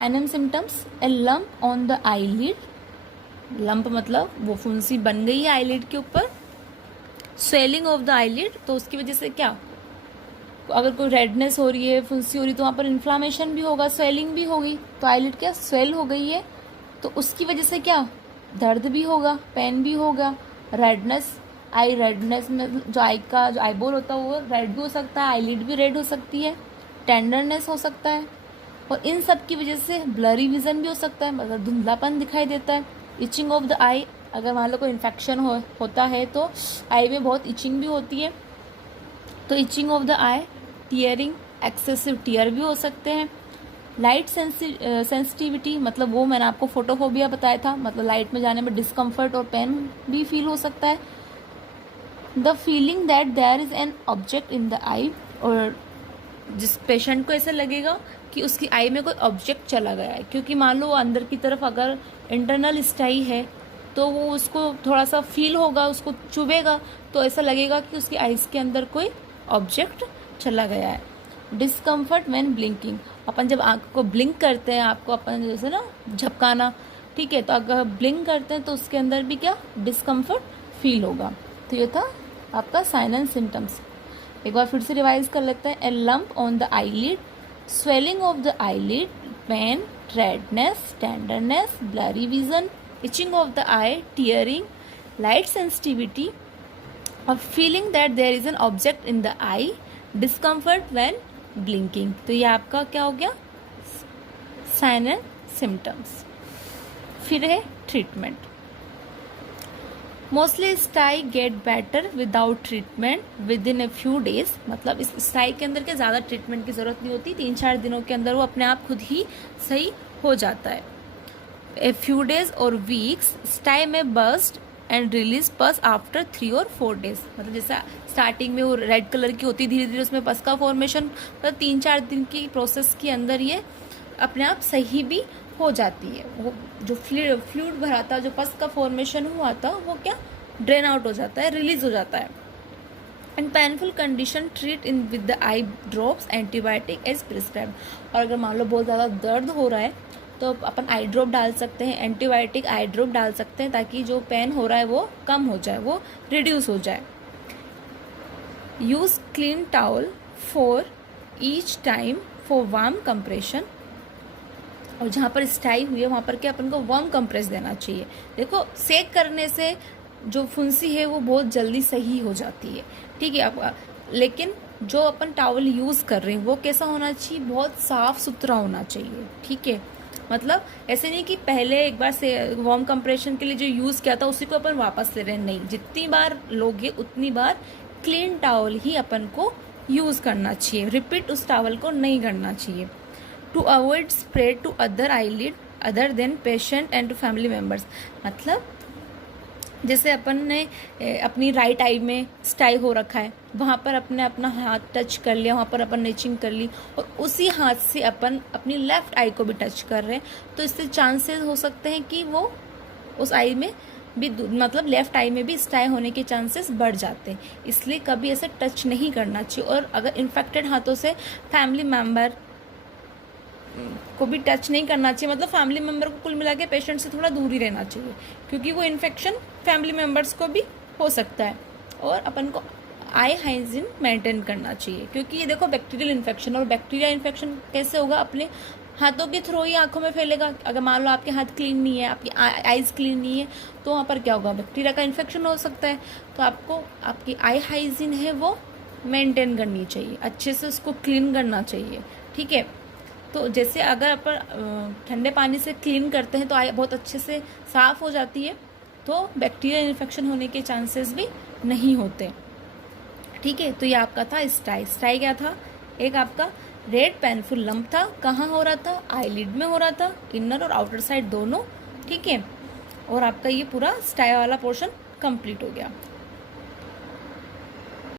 Annum symptoms, A lump on the eyelid, lump मतलब वो फुंसी बन गई है आईलिड के ऊपर। स्वेलिंग ऑफ द आईलिड, तो उसकी वजह से क्या, अगर कोई रेडनेस हो रही है, फुंसी हो रही है, तो वहाँ पर इन्फ्लामेशन भी होगा, स्वेलिंग भी होगी, तो आईलिड क्या स्वेल हो गई है, तो उसकी वजह से क्या दर्द भी होगा, पेन भी होगा, रेडनेस, आई रेडनेस में जो आई का जो आईबॉल होता है वो रेड भी हो सकता है, आईलिड भी रेड हो सकती है, टेंडरनेस हो सकता है, और इन सब की वजह से ब्लरी विजन भी हो सकता है, मतलब धुंधलापन दिखाई देता है। इचिंग ऑफ द आई, अगर मान लो कोई इन्फेक्शन होता है तो आई में बहुत इचिंग भी होती है, तो itching of the eye, tearing, excessive tear भी हो सकते हैं। लाइट सेंसिटिविटी, मतलब वो मैंने आपको फोटोफोबिया बताया था, मतलब लाइट में जाने में डिस्कम्फर्ट और पेन भी फील हो सकता है। The feeling that there is an object in the eye, और जिस पेशेंट को ऐसा लगेगा कि उसकी आई में कोई ऑब्जेक्ट चला गया है, क्योंकि मान लो वो अंदर की तरफ अगर इंटरनल स्टाई है तो वो उसको थोड़ा सा फील होगा, उसको चुभेगा, तो ऐसा लगेगा कि उसकी आईज के अंदर कोई ऑब्जेक्ट चला गया है। डिस्कम्फर्ट व्हेन ब्लिंकिंग, अपन जब आँख को ब्लिंक करते हैं, आपको अपन जैसे ना झपकाना, ठीक है, तो अगर ब्लिंक करते हैं तो उसके अंदर भी क्या डिस्कम्फर्ट फील होगा। तो ये था आपका साइन एंड सिम्टम्स। एक बार फिर से रिवाइज कर लेते हैं। A lump on the eyelid, swelling of the eyelid, pain, redness, tenderness, blurry vision, itching of the eye, tearing, light sensitivity, और feeling that there is an object in the eye, discomfort when blinking. तो ये आपका क्या हो गया, sign and symptoms. फिर है treatment. Mostly stye get better without treatment within a few days, मतलब इस स्टाई के अंदर के ज़्यादा ट्रीटमेंट की ज़रूरत नहीं होती, 3-4 दिनों के अंदर वो अपने आप खुद ही सही हो जाता है। ए फ्यू डेज और वीक्स, स्टाई में बर्स्ट एंड रिलीज पस आफ्टर 3 और 4 डेज, मतलब जैसा स्टार्टिंग में वो रेड कलर की होती, धीरे धीरे उसमें पस का फॉर्मेशन, मतलब 3-4 दिन की प्रोसेस के अंदर ये अपने आप सही भी हो जाती है। वो जो फ्लूइड भरा था, जो पस का फॉर्मेशन हुआ था, वो क्या ड्रेन आउट हो जाता है, रिलीज हो जाता है। And painful condition treat in with the eye drops, antibiotic as prescribe, और अगर मान लो बहुत ज़्यादा दर्द हो रहा है तो अपन आई ड्रॉप डाल सकते हैं, एंटीबायोटिक आई ड्रॉप डाल सकते हैं, ताकि जो पेन हो रहा है वो कम हो जाए, वो रिड्यूस हो जाए। Use clean towel for each time for warm compression, और जहाँ पर स्टाई हुई है वहाँ पर क्या अपन को वार्म कंप्रेस देना चाहिए। देखो सेक करने से जो फुंसी है वो बहुत जल्दी सही हो जाती है, ठीक है, लेकिन जो अपन टावल यूज़ कर रहे हैं वो कैसा होना चाहिए, बहुत साफ सुथरा होना चाहिए, ठीक है, मतलब ऐसे नहीं कि पहले एक बार से वार्म कंप्रेशन के लिए जो यूज़ किया था उसी को अपन वापस ले रहे हैं, नहीं, जितनी बार लोगे उतनी बार क्लीन टावल ही अपन को यूज़ करना चाहिए, रिपीट उस टावल को नहीं करना चाहिए। To avoid spread to other eyelid other than patient and to family members, मतलब जैसे अपन ने अपनी राइट आई में स्टाई हो रखा है, वहाँ पर अपने अपना हाथ टच कर लिया, वहाँ पर अपन इचिंग कर ली, और उसी हाथ से अपन अपनी लेफ्ट आई को भी टच कर रहे हैं, तो इससे चांसेस हो सकते हैं कि वो उस आई में भी, मतलब लेफ्ट आई में भी स्टाई होने के चांसेस बढ़ जाते हैं, इसलिए कभी ऐसे टच नहीं करना चाहिए। और अगर इन्फेक्टेड हाथों से फैमिली मेम्बर को भी टच नहीं करना चाहिए, मतलब फैमिली मेम्बर को कुल मिला के पेशेंट से थोड़ा दूर ही रहना चाहिए, क्योंकि वो इन्फेक्शन फैमिली मेम्बर्स को भी हो सकता है। और अपन को आई हाइजीन मेंटेन करना चाहिए, क्योंकि ये देखो बैक्टीरियल इन्फेक्शन, और बैक्टीरिया इन्फेक्शन कैसे होगा, अपने हाथों के थ्रू ही आंखों में फैलेगा। अगर मान लो आपके हाथ क्लीन नहीं है, आपकी आईज क्लीन नहीं है, तो वहाँ पर क्या होगा, बैक्टीरिया का इन्फेक्शन हो सकता है। तो आपको आपकी आई हाइजीन है वो मेंटेन करनी चाहिए, अच्छे से उसको क्लीन करना चाहिए, ठीक है। तो जैसे अगर अपन ठंडे पानी से क्लीन करते हैं तो आई बहुत अच्छे से साफ़ हो जाती है, तो बैक्टीरियल इन्फेक्शन होने के चांसेस भी नहीं होते, ठीक है। तो ये आपका था स्टाई। स्टाई क्या था, एक आपका रेड पेनफुल लंप था, कहाँ हो रहा था, आईलिड में हो रहा था, इनर और आउटर साइड दोनों, ठीक है। और आपका ये पूरा स्टाई वाला पोर्शन कंप्लीट हो गया।